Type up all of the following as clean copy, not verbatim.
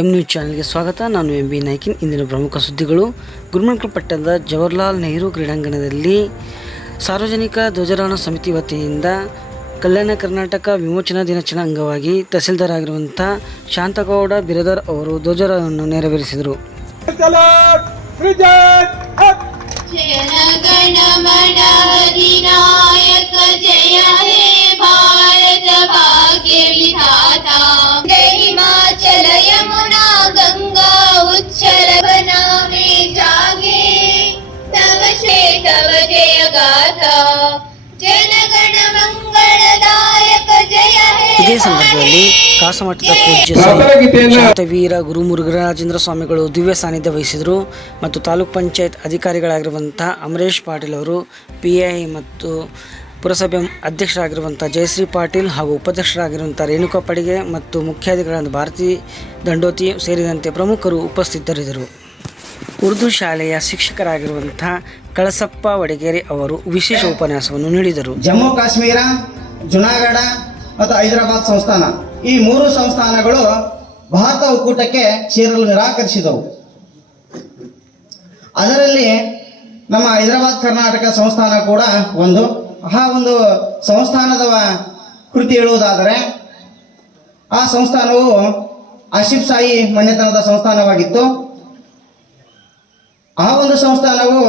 M news ಚಾನೆಲ್ಗೆ ಸ್ವಾಗತ. ನಾನು ಎಂ ಬಿ ನಾಯ್ಕಿನ್. ಇಂದಿನ ಪ್ರಮುಖ ಸುದ್ದಿಗಳು. ಗುರುಮಂಟ್ಲ ಪಟ್ಟಣದ ಜವಾಹರ್ಲಾಲ್ ನೆಹರು ಕ್ರೀಡಾಂಗಣದಲ್ಲಿ ಸಾರ್ವಜನಿಕ ಧ್ವಜಾರೋಹಣ ಸಮಿತಿ ವತಿಯಿಂದ ಕಲ್ಯಾಣ ಕರ್ನಾಟಕ ವಿಮೋಚನಾ ದಿನಾಚರಣೆ ಅಂಗವಾಗಿ ತಹಸೀಲ್ದಾರ್ ಆಗಿರುವಂಥ ಶಾಂತಗೌಡ ಬಿರಾದಾರ್ ಅವರು ಧ್ವಜಾರೋಹಣವನ್ನು ನೆರವೇರಿಸಿದರು. हिमाचल यमुना गंगा उच्चल बनावे जागे तव तव जय गाथा जनगण मंगलदायक जय हे. ಇದೇ ಸಂದರ್ಭದಲ್ಲಿ ಕಾಸಮಠದ ಪೂಜ್ಯ ಶಾಂತವೀರ ಗುರು ಮುರುಘರಾಜೇಂದ್ರ ಸ್ವಾಮಿಗಳು ದಿವ್ಯ ಸಾನ್ನಿಧ್ಯ ವಹಿಸಿದರು ಮತ್ತು ತಾಲೂಕ್ ಪಂಚಾಯತ್ ಅಧಿಕಾರಿಗಳಾಗಿರುವಂಥ ಅಮರೇಶ್ ಪಾಟೀಲ್ ಅವರು, PI ಮತ್ತು ಪುರಸಭೆ ಅಧ್ಯಕ್ಷರಾಗಿರುವಂಥ ಜಯಶ್ರೀ ಪಾಟೀಲ್ ಹಾಗೂ ಉಪಾಧ್ಯಕ್ಷರಾಗಿರುವಂಥ ರೇಣುಕಾ ಪಡಿಗೆ ಮತ್ತು ಮುಖ್ಯಾಧಿಕಾರಿಗಳಾದ ಭಾರತಿ ದಂಡೋತಿ ಸೇರಿದಂತೆ ಪ್ರಮುಖರು ಉಪಸ್ಥಿತರಿದ್ದರು. ಉರ್ದು ಶಾಲೆಯ ಶಿಕ್ಷಕರಾಗಿರುವಂಥ ಕಳಸಪ್ಪ ವಡಗೇರಿ ಅವರು ವಿಶೇಷ ಉಪನ್ಯಾಸವನ್ನು ನೀಡಿದರು. ಜಮ್ಮು ಕಾಶ್ಮೀರ, ಜುನಾಗಢ ಮತ್ತು ಹೈದರಾಬಾದ್ ಸಂಸ್ಥಾನ, ಈ ಮೂರು ಸಂಸ್ಥಾನಗಳು ಭಾರತ ಒಕ್ಕೂಟಕ್ಕೆ ಸೇರಲು ನಿರಾಕರಿಸಿದವು. ಅದರಲ್ಲಿ ನಮ್ಮ ಹೈದರಾಬಾದ್ ಕರ್ನಾಟಕ ಸಂಸ್ಥಾನ ಕೂಡ ಒಂದು. ಆ ಒಂದು ಸಂಸ್ಥಾನದ ಕೃತಿ ಹೇಳುವುದಾದರೆ, ಆ ಸಂಸ್ಥಾನವು ಆಸಿಫ್ ಶಾಹಿ ಮನೆತನದ ಸಂಸ್ಥಾನವಾಗಿತ್ತು. ಆ ಒಂದು ಸಂಸ್ಥಾನವು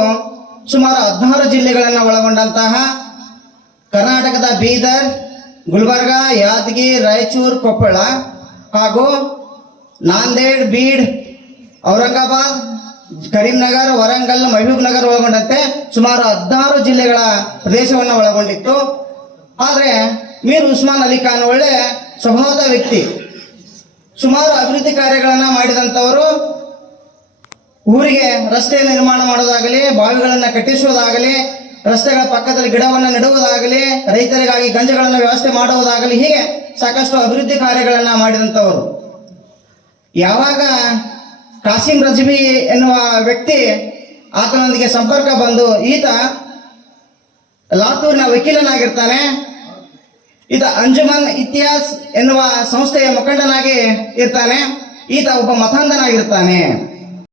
ಸುಮಾರು 16 ಜಿಲ್ಲೆಗಳನ್ನು ಒಳಗೊಂಡಂತಹ ಕರ್ನಾಟಕದ ಬೀದರ್, ಗುಲ್ಬರ್ಗ, ಯಾದಗಿರಿ, ರಾಯಚೂರು, ಕೊಪ್ಪಳ ಹಾಗೂ ನಾಂದೇಡ್, ಬೀಡ್, ಔರಂಗಾಬಾದ್, ಕರೀಂನಗರ್, ವರಂಗಲ್, ಮಹಬೂಬ್ ನಗರ್ ಒಳಗೊಂಡಂತೆ ಸುಮಾರು 16 ಜಿಲ್ಲೆಗಳ ಪ್ರದೇಶವನ್ನು ಒಳಗೊಂಡಿತ್ತು. ಆದರೆ ಮೀರ್ ಉಸ್ಮಾನ್ ಅಲಿ ಖಾನ್ ಒಳ್ಳೆ ಸ್ವಭಾವದ ವ್ಯಕ್ತಿ, ಸುಮಾರು ಅಭಿವೃದ್ಧಿ ಕಾರ್ಯಗಳನ್ನು ಮಾಡಿದಂಥವರು. ಊರಿಗೆ ರಸ್ತೆ ನಿರ್ಮಾಣ ಮಾಡೋದಾಗಲಿ, ಬಾವಿಗಳನ್ನು ಕಟ್ಟಿಸುವುದಾಗಲಿ, ರಸ್ತೆಗಳ ಪಕ್ಕದಲ್ಲಿ ಗಿಡವನ್ನು ನೆಡುವುದಾಗಲಿ, ರೈತರಿಗಾಗಿ ಗಂಜಗಳನ್ನು ವ್ಯವಸ್ಥೆ ಮಾಡುವುದಾಗಲಿ, ಹೀಗೆ ಸಾಕಷ್ಟು ಅಭಿವೃದ್ಧಿ ಕಾರ್ಯಗಳನ್ನು ಮಾಡಿದಂಥವರು. ಯಾವಾಗ ಕಾಸಿಂ ರಜ್ವಿ ಎನ್ನುವ ವ್ಯಕ್ತಿ ಆತನೊಂದಿಗೆ ಸಂಪರ್ಕ ಬಂದು, ಈತ ಲಾತೂರಿನ ವಕೀಲನಾಗಿರ್ತಾನೆ, ಈತ ಅಂಜುಮನ್ ಇತಿಹಾಸ್ ಎನ್ನುವ ಸಂಸ್ಥೆಯ ಮುಖಂಡನಾಗಿ ಇರ್ತಾನೆ, ಈತ ಒಬ್ಬ ಮತಾಂಧನಾಗಿರ್ತಾನೆ.